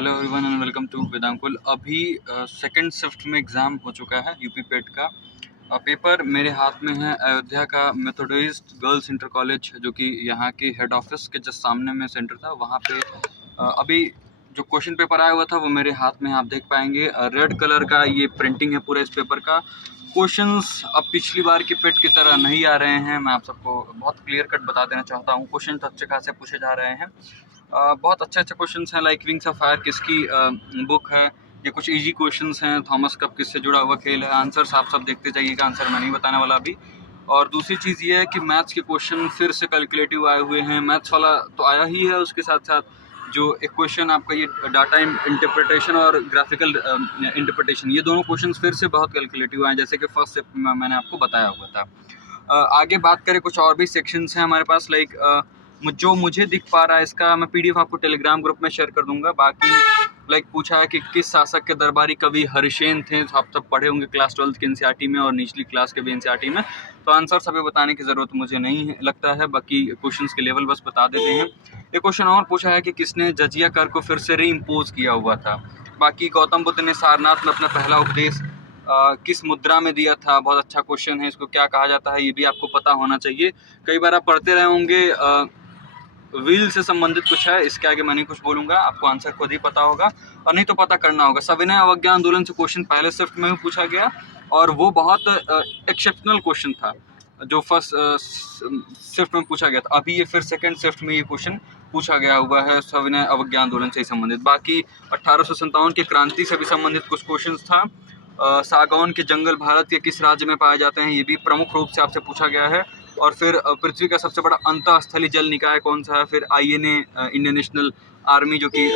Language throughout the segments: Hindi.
Hello everyone and welcome to Vedankul. अभी सेकंड शिफ्ट में एग्ज़ाम हो चुका है यूपी पेट का। पेपर मेरे हाथ में है अयोध्या का मेथोडिस्ट गर्ल्स इंटर कॉलेज, जो कि यहाँ के हेड ऑफिस के जस्ट सामने में सेंटर था। वहाँ पे अभी जो क्वेश्चन पेपर आया हुआ था वो मेरे हाथ में आप देख पाएंगे। रेड कलर का ये प्रिंटिंग है पूरा इस पेपर का। क्वेश्चंस अब पिछली बार के पेट की तरह नहीं आ रहे हैं। मैं आप सबको बहुत क्लियर कट बता देना चाहता हूँ। क्वेश्चन अच्छे खासे पूछे जा रहे हैं। बहुत अच्छे क्वेश्चंस हैं, लाइक विंग्स ऑफ फायर किसकी बुक है। ये कुछ इजी क्वेश्चंस हैं। थॉमस कप किससे जुड़ा हुआ खेल है। आंसर्स आप सब देखते जाइएगा, आंसर मैं नहीं बताने वाला अभी। और दूसरी चीज़ ये है कि मैथ्स के क्वेश्चन फिर से कैलकुलेटिव आए हुए हैं। मैथ्स वाला तो आया ही है, उसके साथ साथ जो एक क्वेश्चन आपका ये डाटा इंटरप्रिटेशन और ग्राफिकल इंटरप्रिटेशन, ये दोनों क्वेश्चन फिर से बहुत कैलकुलेटिव आए, जैसे कि फर्स्ट स्टेप में मैंने आपको बताया हुआ था। आगे बात करें, कुछ और भी सेक्शंस हैं हमारे पास, लाइक जो मुझे दिख पा रहा है इसका मैं पीडीएफ आपको टेलीग्राम ग्रुप में शेयर कर दूंगा। बाकी लाइक पूछा है कि किस शासक के दरबारी कवि हरिसेन थे। तो आप सब पढ़े होंगे क्लास 12 के एनसीईआरटी में और निचली क्लास के भी एनसीईआरटी में, तो आंसर सभी बताने की ज़रूरत मुझे नहीं है, लगता है। बाकी क्वेश्चंस के लेवल बस बता देते हैं। एक क्वेश्चन और पूछा है कि किसने जजिया कर को फिर से रीइम्पोज किया हुआ था। बाकी गौतम बुद्ध ने सारनाथ में अपना पहला उपदेश किस मुद्रा में दिया था। बहुत अच्छा क्वेश्चन है, इसको क्या कहा जाता है ये भी आपको पता होना चाहिए। कई बार आप पढ़ते रहे होंगे। व्हील से संबंधित कुछ है, इसके आगे मैं नहीं कुछ बोलूंगा, आपको आंसर खुद ही पता होगा और नहीं तो पता करना होगा। सविनय अवज्ञा आंदोलन से क्वेश्चन पहले शिफ्ट में भी पूछा गया और वो बहुत एक्सेप्शनल क्वेश्चन था जो फर्स्ट शिफ्ट में पूछा गया था। अभी ये फिर सेकंड शिफ्ट में ये क्वेश्चन पूछा गया हुआ है सविनय अवज्ञा आंदोलन से संबंधित। बाकी 1857 की क्रांति से भी संबंधित कुछ क्वेश्चन था। सागौन के जंगल भारत के किस राज्य में पाए जाते हैं, ये भी प्रमुख रूप से आपसे पूछा गया है। और फिर पृथ्वी का सबसे बड़ा अंतःस्थलीय जल निकाय कौन सा है। फिर आईएनए इंडियन नेशनल आर्मी, जो कि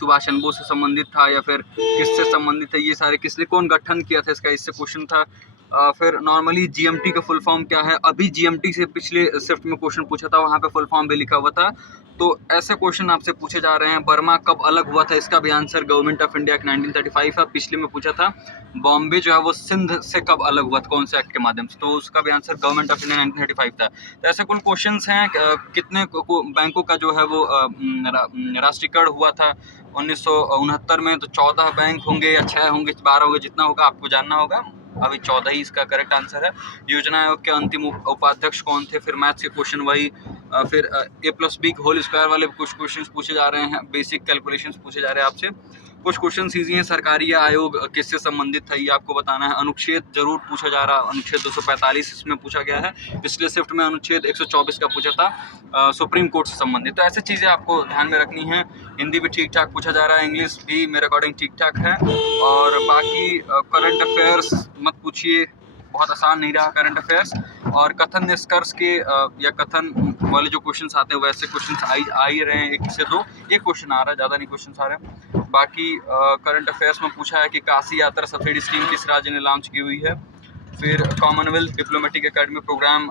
सुभाष चंद्र बोस से संबंधित था या फिर किससे संबंधित है, ये सारे किसने कौन गठन किया था, इसका इससे क्वेश्चन था। फिर नॉर्मली जीएमटी का फुल फॉर्म क्या है। अभी जीएमटी से पिछले शिफ्ट में क्वेश्चन पूछा था, वहाँ पे फुल फॉर्म भी लिखा हुआ था। तो ऐसे क्वेश्चन आपसे पूछे जा रहे हैं। बर्मा कब अलग हुआ था, इसका भी आंसर गवर्नमेंट ऑफ इंडिया 1935 है। पिछले में पूछा था बॉम्बे जो है वो सिंध से कब अलग हुआ था, कौन से एक्ट के माध्यम से, तो उसका भी आंसर गवर्नमेंट ऑफ इंडिया 1935 था। तो ऐसे कुल क्वेश्चन हैं। कितने बैंकों का जो है वो राष्ट्रीयकरण हुआ था 1969 में, तो 14 बैंक होंगे या 6 होंगे, 12 होंगे, जितना होगा आपको जानना होगा। अभी 14 ही इसका करेक्ट आंसर है। योजना आयोग के अंतिम उपाध्यक्ष कौन थे। फिर मैथ्स के क्वेश्चन वही। फिर a+b होल स्क्वायर वाले कुछ क्वेश्चंस पूछे जा रहे हैं, बेसिक कैलकुलेशंस पूछे जा रहे हैं आपसे। कुछ क्वेश्चन इजी हैं। सरकारी आयोग किससे संबंधित है ये आपको बताना है। अनुच्छेद जरूर पूछा जा रहा है, अनुच्छेद 245 इसमें पूछा गया है। पिछले शिफ्ट में अनुच्छेद 124 का पूछा था, सुप्रीम कोर्ट से संबंधित। तो ऐसी चीज़ें आपको ध्यान में रखनी है। हिंदी भी ठीक ठाक पूछा जा रहा है, इंग्लिश भी मेरे अकॉर्डिंग ठीक ठाक है। और बाकी करंट अफेयर्स मत पूछिए, बहुत आसान नहीं रहा करंट अफेयर्स। और कथन निष्कर्ष के या कथन वाले जो क्वेश्चंस आते हैं वैसे क्वेश्चंस आ ही रहे हैं, 1 से 2 ये क्वेश्चन आ रहा है, ज़्यादा नहीं क्वेश्चंस आ रहे हैं। बाकी करंट अफेयर्स में पूछा है कि काशी यात्रा सब्सिडी स्कीम किस राज्य ने लॉन्च की हुई है। फिर कॉमनवेल्थ डिप्लोमेटिक एकेडमी प्रोग्राम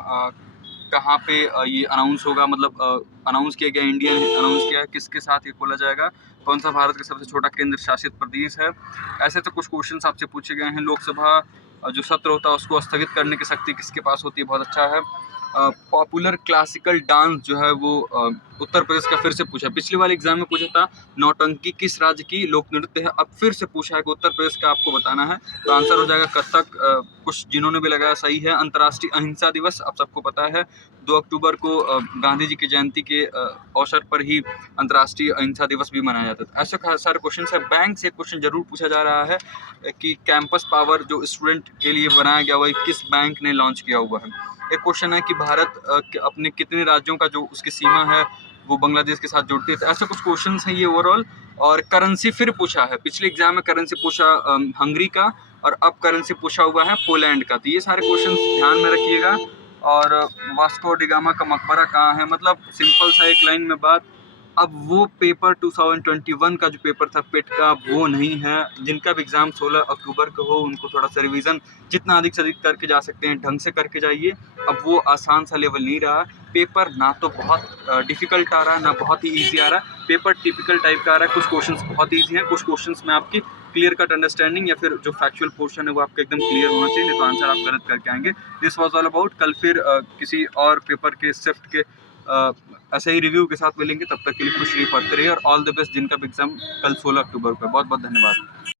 कहाँ पे ये अनाउंस होगा, मतलब अनाउंस किया गया, इंडिया ने अनाउंस किया, किसके साथ ये खोला जाएगा, कौन सा भारत का सबसे छोटा केंद्र शासित प्रदेश है। ऐसे तो कुछ क्वेश्चन आपसे पूछे गए हैं। लोकसभा जो सत्र होता है उसको स्थगित करने की शक्ति किसके पास होती है, बहुत अच्छा है। पॉपुलर क्लासिकल डांस जो है वो उत्तर प्रदेश का फिर से पूछा। पिछले वाले एग्जाम में पूछा था नौटंकी किस राज्य की लोक नृत्य है, अब फिर से पूछा है कि उत्तर प्रदेश का आपको बताना है। तो आंसर हो जाएगा कथक। कुछ जिन्होंने भी लगाया सही है। अंतर्राष्ट्रीय अहिंसा दिवस आप सबको पता है, 2 अक्टूबर को गांधी जी की जयंती के अवसर पर ही अंतर्राष्ट्रीय अहिंसा दिवस भी मनाया जाता है। ऐसे सारे क्वेश्चन है। बैंक से क्वेश्चन जरूर पूछा जा रहा है कि कैंपस पावर जो स्टूडेंट के लिए बनाया गया वही किस बैंक ने लॉन्च किया हुआ है। एक क्वेश्चन है कि भारत अपने कितने राज्यों का जो उसकी सीमा है वो बांग्लादेश के साथ जोड़ती है। तो ऐसे कुछ क्वेश्चंस हैं ये ओवरऑल। और करेंसी फिर पूछा है, पिछले एग्जाम में करेंसी पूछा हंगरी का और अब करेंसी पूछा हुआ है पोलैंड का। तो ये सारे क्वेश्चंस ध्यान में रखिएगा। और वास्को डिगामा का मकबरा कहाँ है, मतलब सिंपल सा एक लाइन में बात, अब वो पेपर 2021 का जो पेपर था पेट का वो नहीं है। जिनका भी एग्ज़ाम 16 अक्टूबर को हो उनको थोड़ा सा रिवीजन जितना अधिक से अधिक करके जा सकते हैं ढंग से करके जाइए। अब वो आसान सा लेवल नहीं रहा। पेपर ना तो बहुत डिफ़िकल्ट आ रहा है ना बहुत ही ईजी आ रहा है। पेपर टिपिकल टाइप का आ रहा है। कुछ क्वेश्चंस बहुत ईजी हैं, कुछ क्वेश्चंस में आपकी क्लियर कट अंडरस्टैंडिंग या फिर जो फैक्चुअल पोर्शन है वो आपका एकदम क्लियर होना चाहिए, नहीं तो आंसर आप गलत करके आएंगे। This was all about. कल फिर किसी और पेपर के शिफ्ट के ऐसे ही रिव्यू के साथ मिलेंगे, तब तक के लिए खुश रहिए, पढ़ते रहिए और ऑल द बेस्ट जिनका भी एग्जाम कल 16 अक्टूबर को है। बहुत बहुत धन्यवाद।